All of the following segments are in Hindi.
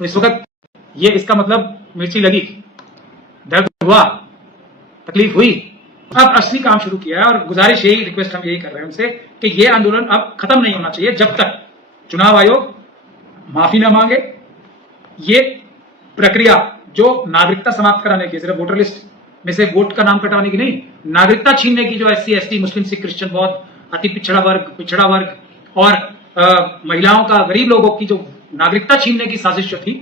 तो इस वक्त ये इसका मतलब मिर्ची लगी, दर्द हुआ, तकलीफ हुई, अब असली काम शुरू किया है। और गुजारिश यही, रिक्वेस्ट हम यही कर रहे हैं उनसे कि ये आंदोलन अब खत्म नहीं होना चाहिए जब तक चुनाव आयोग माफी ना मांगे। ये प्रक्रिया जो नागरिकता समाप्त कराने की, सिर्फ वोटर लिस्ट में से वोट का नाम कटाने की नहीं, नागरिकता छीनने की, जो SC ST मुस्लिम सिख क्रिश्चियन बौद्ध अति पिछड़ा वर्ग और महिलाओं का, गरीब लोगों की जो नागरिकता छीनने की साजिश जो थी,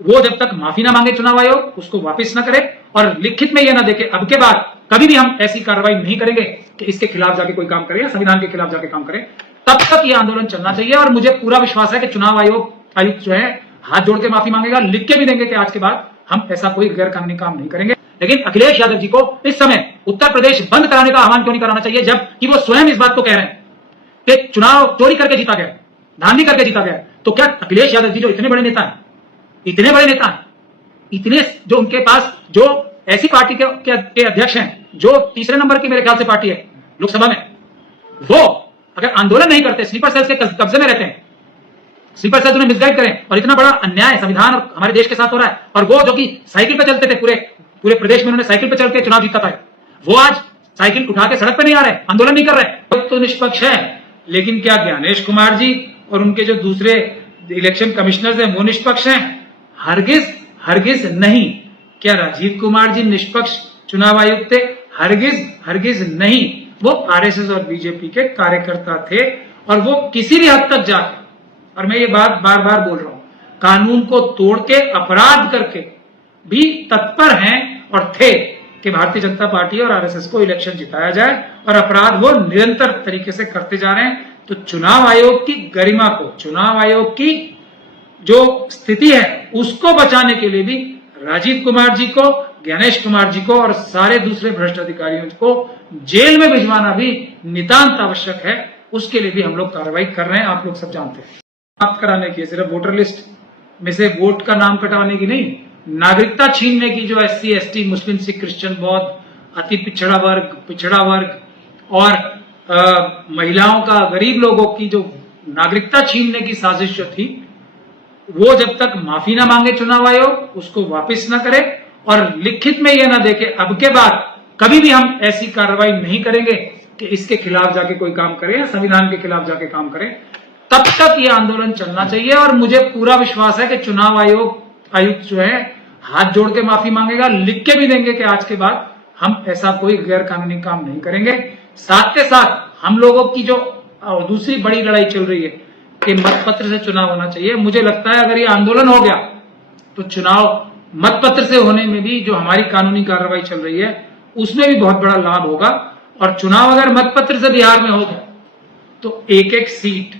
वो जब तक माफी ना मांगे चुनाव आयोग, उसको वापस ना करे और लिखित में यह ना देखे अब के बाद कभी भी हम ऐसी कार्रवाई नहीं करेंगे कि इसके खिलाफ जाके कोई काम करे या संविधान के खिलाफ जाके काम करे, तब तक यह आंदोलन चलना चाहिए। और मुझे पूरा विश्वास है कि चुनाव आयुक्त जो है हाथ जोड़ के माफी मांगेगा, लिख के भी देंगे कि आज के बाद हम ऐसा कोई गैर कानूनी काम नहीं करेंगे। लेकिन अखिलेश यादव जी को इस समय उत्तर प्रदेश बंद कराने का आह्वान क्यों नहीं कराना चाहिए, जबकि वो स्वयं इस बात को कह रहे हैं कि चुनाव चोरी करके जीता गया, धांधली करके जीता गया। तो क्या अखिलेश यादव जी जो इतने बड़े नेता हैं, इतने जो उनके पास जो ऐसी पार्टी के अध्यक्ष हैं जो तीसरे नंबर की मेरे ख्याल से पार्टी है लोकसभा में, वो अगर आंदोलन नहीं करते, स्लीपर सेल्स के कब्जे में रहते हैं, स्लीपर सेल्स उन्हें मिसगाइड करें, और इतना बड़ा अन्याय संविधान और हमारे देश के साथ हो रहा है, और वो जो कि साइकिल पे चलते थे, पूरे प्रदेश में उन्होंने साइकिल पे चल के चुनाव जीता था, वो आज साइकिल उठा के सड़क पे नहीं आ रहे, आंदोलन नहीं कर रहे, तो निष्पक्ष है। लेकिन क्या ज्ञानेश कुमार जी और उनके जो दूसरे इलेक्शन कमिश्नर हैं वो निष्पक्ष हैं? हरगिज नहीं। क्या राजीव कुमार जी निष्पक्ष चुनाव आयुक्त थे? हरगिज नहीं। वो RSS और बीजेपी के कार्यकर्ता थे, और वो किसी भी हद तक जाके, और मैं ये बात बार बार बोल रहा हूं, कानून को तोड़ के अपराध करके भी तत्पर हैं और थे कि भारतीय जनता पार्टी और RSS को इलेक्शन जिताया जाए, और अपराध वो निरंतर तरीके से करते जा रहे हैं। तो चुनाव आयोग की गरिमा को, चुनाव आयोग की जो स्थिति है उसको बचाने के लिए भी राजीव कुमार जी को, ज्ञानेश कुमार जी को और सारे दूसरे भ्रष्ट अधिकारियों को जेल में भिजवाना भी नितांत आवश्यक है। उसके लिए भी हम लोग कार्रवाई कर रहे हैं, आप लोग सब जानते हैं। समाप्त कराने की, सिर्फ वोटर लिस्ट में से वोट का नाम कटाने की नहीं, नागरिकता छीनने की जो SC ST मुस्लिम सिख क्रिश्चियन बौद्ध अति पिछड़ा वर्ग और महिलाओं का, गरीब लोगों की जो नागरिकता छीनने की साजिश जो थी, वो जब तक माफी ना मांगे चुनाव आयोग, उसको वापस ना करे और लिखित में यह ना देखे अब के बाद कभी भी हम ऐसी कार्रवाई नहीं करेंगे कि इसके खिलाफ जाके कोई काम करे या संविधान के खिलाफ जाके काम करे, तब तक यह आंदोलन चलना चाहिए। और मुझे पूरा विश्वास है कि चुनाव आयुक्त जो है हाथ जोड़ के माफी मांगेगा, लिख के भी देंगे कि आज के बाद हम ऐसा कोई गैर कानूनी काम नहीं करेंगे। साथ के साथ हम लोगों की जो दूसरी बड़ी लड़ाई चल रही है कि मतपत्र से चुनाव होना चाहिए, मुझे लगता है अगर ये आंदोलन हो गया तो चुनाव मतपत्र से होने में भी जो हमारी कानूनी कार्रवाई चल रही है उसमें भी बहुत बड़ा लाभ होगा। और चुनाव अगर मतपत्र से बिहार में हो गया तो एक एक सीट,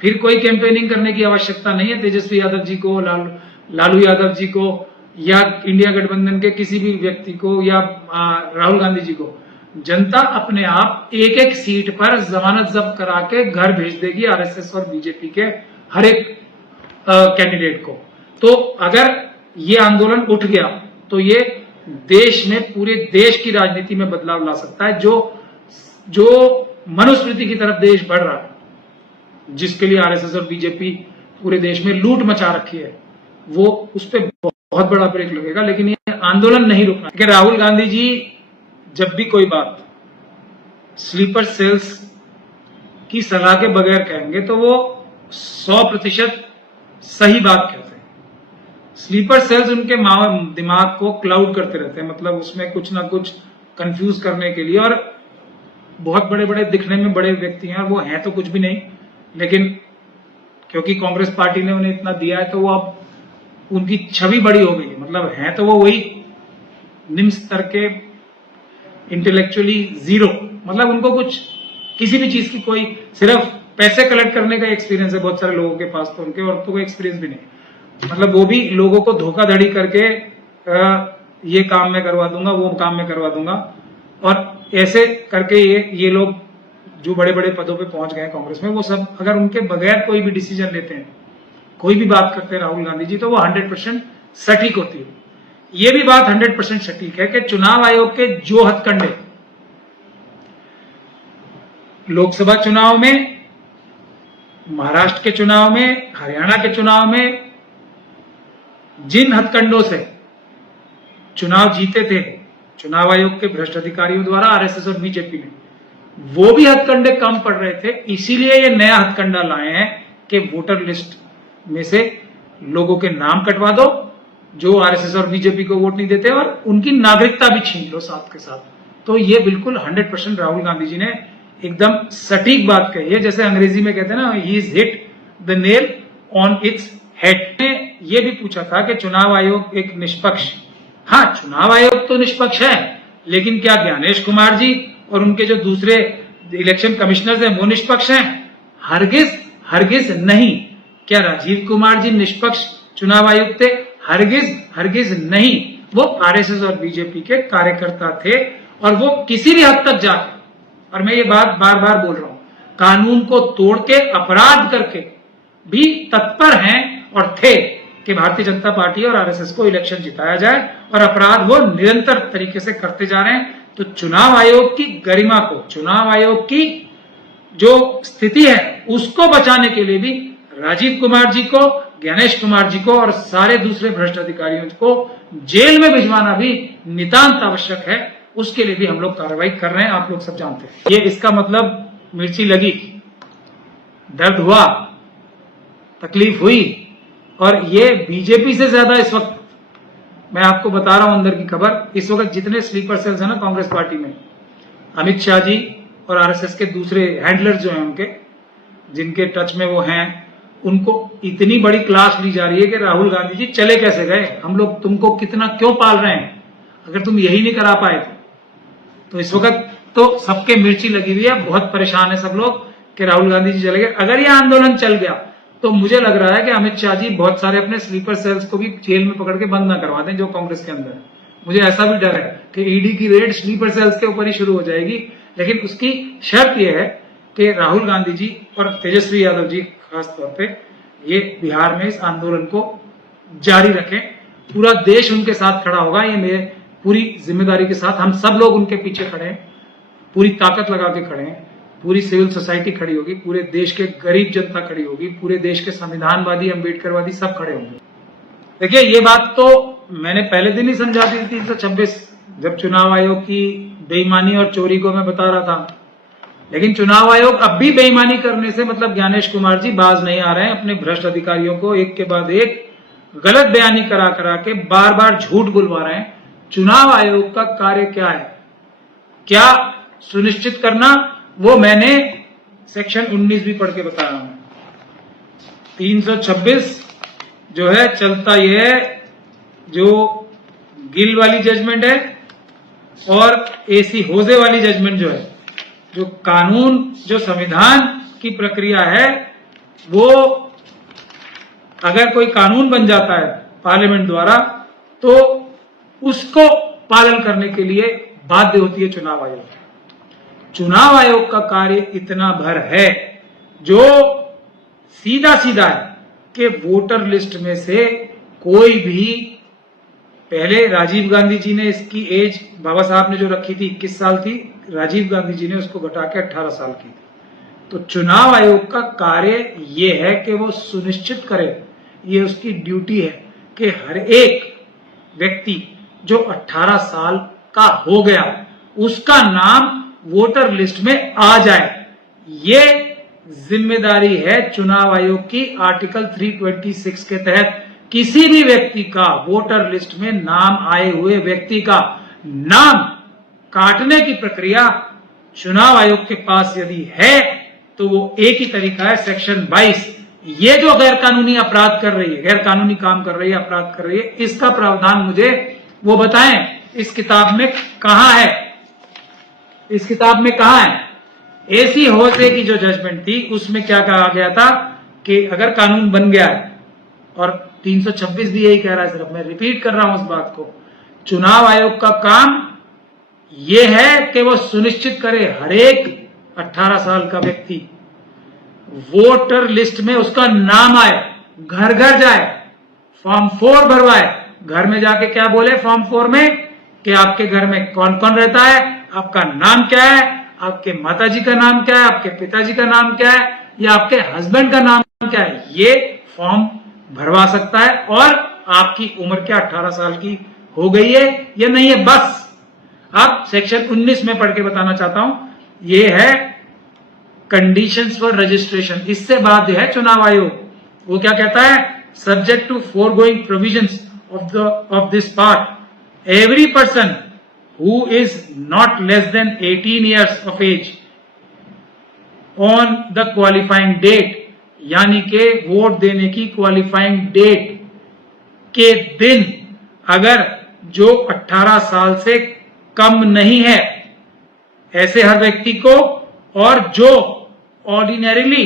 फिर कोई कैंपेनिंग करने की आवश्यकता नहीं है तेजस्वी यादव जी को, लालू यादव जी को, या इंडिया गठबंधन के किसी भी व्यक्ति को, या राहुल गांधी जी को। जनता अपने आप एक एक सीट पर जमानत जब्त करा के घर भेज देगी RSS और बीजेपी के हर एक कैंडिडेट को। तो अगर ये आंदोलन उठ गया तो ये देश में, पूरे देश की राजनीति में बदलाव ला सकता है। जो मनुस्मृति की तरफ देश बढ़ रहा है, जिसके लिए RSS और बीजेपी पूरे देश में लूट मचा रखी है, वो उस पर बहुत बड़ा ब्रेक लगेगा। लेकिन ये आंदोलन नहीं रुकना। कि राहुल गांधी जी जब भी कोई बात स्लीपर सेल्स की सलाह के बगैर कहेंगे तो वो 100% सही बात कहते हैं। स्लीपर सेल्स उनके दिमाग को क्लाउड करते रहते हैं, मतलब उसमें कुछ ना कुछ कंफ्यूज करने के लिए। और बहुत बड़े बड़े दिखने में बड़े व्यक्ति हैं और वो हैं तो कुछ भी नहीं, लेकिन क्योंकि कांग्रेस पार्टी ने उन्हें इतना दिया है तो वो अब उनकी छवि बड़ी हो गई। मतलब हैं तो वो वही निम्न स्तर के इंटेलेक्चुअली जीरो, मतलब उनको कुछ किसी भी चीज की कोई, सिर्फ पैसे कलेक्ट करने का एक्सपीरियंस है बहुत सारे लोगों के पास, तो उनके और तो कोई एक्सपीरियंस भी नहीं। मतलब वो भी लोगों को धोखाधड़ी करके ये काम में करवा दूंगा, वो काम में करवा दूंगा, और ऐसे करके ये लोग जो बड़े बड़े पदों पे पहुंच गए कांग्रेस में, वो सब अगर उनके बगैर कोई भी डिसीजन लेते हैं, कोई भी बात करते हैं राहुल गांधी जी, तो वो 100% सटीक होती है। ये भी बात 100% सटीक है कि चुनाव आयोग के जो हथकंडे लोकसभा चुनाव में, महाराष्ट्र के चुनाव में, हरियाणा के चुनाव में, जिन हथकंडों से चुनाव जीते थे चुनाव आयोग के भ्रष्ट अधिकारियों द्वारा आरएसएस और बीजेपी ने, वो भी हथकंडे कम पड़ रहे थे। इसीलिए ये नया हथकंडा लाए हैं कि वोटर लिस्ट में से लोगों के नाम कटवा दो जो आरएसएस और बीजेपी को वोट नहीं देते, और उनकी नागरिकता भी छीन लो साथ के साथ। तो ये बिल्कुल 100% राहुल गांधी जी ने एकदम सटीक बात कही है। जैसे अंग्रेजी में कहते हैं ना, he is hit the nail on its head. ने ये भी पूछा था कि चुनाव आयोग एक निष्पक्ष, हाँ चुनाव आयोग तो निष्पक्ष है, लेकिन क्या ज्ञानेश कुमार जी और उनके जो दूसरे इलेक्शन कमिश्नर्स हैं वो निष्पक्ष हैं? हरगिज नहीं। क्या राजीव कुमार जी निष्पक्ष चुनाव आयुक्त थे? हरगिज नहीं। वो आरएसएस और बीजेपी के कार्यकर्ता थे, और वो किसी भी हद तक जाके, और मैं ये बात बार बार बोल रहा हूं, कानून को तोड़ के अपराध करके भी तत्पर हैं और थे कि भारतीय जनता पार्टी और आरएसएस को इलेक्शन जिताया जाए, और अपराध वो निरंतर तरीके से करते जा रहे हैं। तो चुनाव आयोग की गरिमा को, चुनाव आयोग की जो स्थिति है उसको बचाने के लिए भी राजीव कुमार जी को, ज्ञानेश कुमार जी को और सारे दूसरे भ्रष्ट अधिकारियों को जेल में भिजवाना भी नितांत आवश्यक है। उसके लिए भी हम लोग कार्रवाई कर रहे हैं, आप लोग सब जानते हैं। ये इसका मतलब मिर्ची लगी, दर्द हुआ, तकलीफ हुई, और ये बीजेपी से ज्यादा इस वक्त, मैं आपको बता रहा हूं अंदर की खबर, इस वक्त जितने स्लीपर सेल्स हैं ना कांग्रेस पार्टी में, अमित शाह जी और आरएसएस के दूसरे हैंडलर्स जो हैं उनके, जिनके टच में वो हैं, उनको इतनी बड़ी क्लास ली जा रही है कि राहुल गांधी जी चले कैसे गए, हम लोग तुमको कितना क्यों पाल रहे हैं, अगर तुम यही नहीं करा पाए तो इस वक्त तो सबके मिर्ची लगी हुई है, बहुत परेशान है सब लोग कि राहुल गांधी जी चले गए। अगर यह आंदोलन चल गया तो मुझे लग रहा है कि अमित शाह जी बहुत सारे अपने स्लीपर सेल्स को भी जेल में पकड़ के बंद ना करवा दें जो कांग्रेस के अंदर है। मुझे ऐसा भी डर है कि ईडी की रेड स्लीपर सेल्स के ऊपर ही शुरू हो जाएगी, लेकिन उसकी शर्त यह है कि राहुल गांधी जी और तेजस्वी यादव जी खास तौर पे ये बिहार में इस आंदोलन को जारी रखें। पूरा देश उनके साथ खड़ा होगा, ये मेरे पूरी जिम्मेदारी के साथ हम सब लोग उनके पीछे खड़े हैं, पूरी ताकत लगा के खड़े हैं, पूरी सिविल सोसाइटी खड़ी होगी, पूरे देश के गरीब जनता खड़ी होगी, पूरे देश के संविधानवादी, अम्बेडकरवादी सब खड़े होंगे। देखिए ये बात तो मैंने पहले दिन ही समझा दी थी 326, जब चुनाव आयोग की बेईमानी और चोरी को मैं बता रहा था, लेकिन चुनाव आयोग अब भी बेईमानी करने से मतलब ज्ञानेश कुमार जी बाज नहीं आ रहे हैं। अपने भ्रष्ट अधिकारियों को एक के बाद एक गलत बयानी करा करा के बार बार झूठ बुलवा रहे हैं। चुनाव आयोग का कार्य क्या है, क्या सुनिश्चित करना, वो मैंने सेक्शन 19 भी पढ़ के बता रहा हूं। 326 जो है चलता ये है, जो गिल वाली जजमेंट है और एसी होजे वाली जजमेंट जो है, जो कानून, जो संविधान की प्रक्रिया है, वो अगर कोई कानून बन जाता है पार्लियामेंट द्वारा तो उसको पालन करने के लिए बाध्य होती है चुनाव आयोग। चुनाव आयोग का कार्य इतना भर है जो सीधा सीधा है कि वोटर लिस्ट में से कोई भी, पहले राजीव गांधी जी ने इसकी एज बाबा साहब ने जो रखी थी 21 साल थी, राजीव गांधी जी ने उसको घटा के 18 साल की थी। तो चुनाव आयोग का कार्य ये है कि वो सुनिश्चित करे, ये उसकी ड्यूटी है कि हर एक व्यक्ति जो 18 साल का हो गया उसका नाम वोटर लिस्ट में आ जाए। ये जिम्मेदारी है चुनाव आयोग की। आर्टिकल 326 के तहत किसी भी व्यक्ति का, वोटर लिस्ट में नाम आए हुए व्यक्ति का नाम काटने की प्रक्रिया चुनाव आयोग के पास यदि है तो वो एक ही तरीका है, सेक्शन 22। ये जो गैर कानूनी अपराध कर रही है, गैर कानूनी काम कर रही है, अपराध कर रही है, इसका प्रावधान मुझे वो बताएं इस किताब में कहां है, इस किताब में कहां है। एसी होजे की जो जजमेंट थी उसमें क्या कहा गया था कि अगर कानून बन गया है, और 326 भी यही कह रहा है, सिर्फ मैं रिपीट कर रहा हूं उस बात को, चुनाव आयोग का काम यह है कि वो सुनिश्चित करे हर एक 18 साल का व्यक्ति वोटर लिस्ट में उसका नाम आए, घर घर जाए, फॉर्म 4 भरवाए, घर में जाके क्या बोले फॉर्म 4 में कि आपके घर में कौन कौन रहता है, आपका नाम क्या है, आपके माताजी का नाम क्या है, आपके पिताजी का नाम क्या है, या आपके हस्बैंड का नाम क्या है, ये फॉर्म भरवा सकता है। और आपकी उम्र क्या 18 साल की हो गई है या नहीं है, बस। अब सेक्शन 19 में पढ़ के बताना चाहता हूं, ये है कंडीशंस फॉर रजिस्ट्रेशन। इससे बाध्य है चुनाव आयोग। वो क्या कहता है, subject to foregoing provisions of this part every person who is not less than 18 years of age on the qualifying date, यानी कि वोट देने की क्वालिफाइंग डेट के दिन अगर जो 18 साल से कम नहीं है, ऐसे हर व्यक्ति को, और जो ऑर्डिनरीली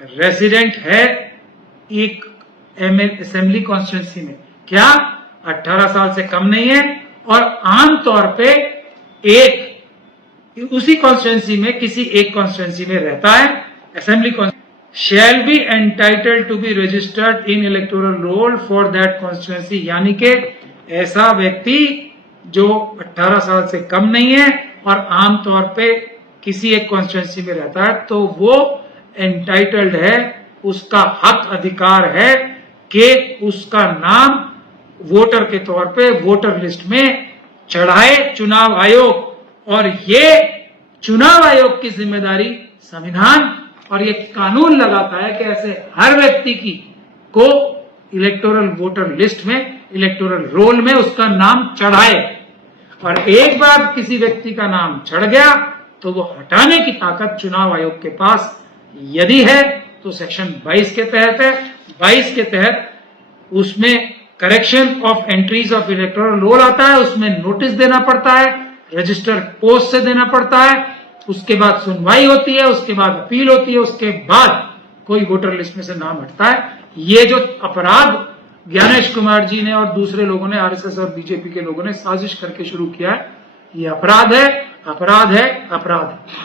रेजिडेंट है एक असेंबली कॉन्स्टिट्यूंसी में, क्या 18 साल से कम नहीं है और आमतौर पे एक उसी कॉन्स्टिट्यूंसी में किसी एक कॉन्स्टिट्यूंसी में रहता है, assembly shall be entitled to be registered in electoral roll for that constituency, यानी कि ऐसा व्यक्ति जो 18 साल से कम नहीं है और आमतौर पे किसी एक कॉन्स्टिट्यूंसी में रहता है, तो वो एंटाइटल्ड है, उसका हक अधिकार है कि उसका नाम वोटर के तौर पे वोटर लिस्ट में चढ़ाए चुनाव आयोग। और ये चुनाव आयोग की जिम्मेदारी संविधान और ये कानून लगाता है कि ऐसे हर व्यक्ति की को इलेक्टोरल वोटर लिस्ट में, इलेक्टोरल रोल में उसका नाम चढ़ाए। और एक बार किसी व्यक्ति का नाम चढ़ गया तो वो हटाने की ताकत चुनाव आयोग के पास यदि है तो सेक्शन 22 के तहत है। 22 के तहत उसमें correction of entries of electoral roll आता है, उसमें नोटिस देना पड़ता है, रजिस्टर पोस्ट से देना पड़ता है, उसके बाद सुनवाई होती है, उसके बाद अपील होती है, उसके बाद कोई वोटर लिस्ट में से नाम हटता है। ये जो अपराध ज्ञानेश कुमार जी ने और दूसरे लोगों ने, आरएसएस और बीजेपी के लोगों ने साजिश करके शुरू किया है, ये अपराध है, अपराध है, अपराध है।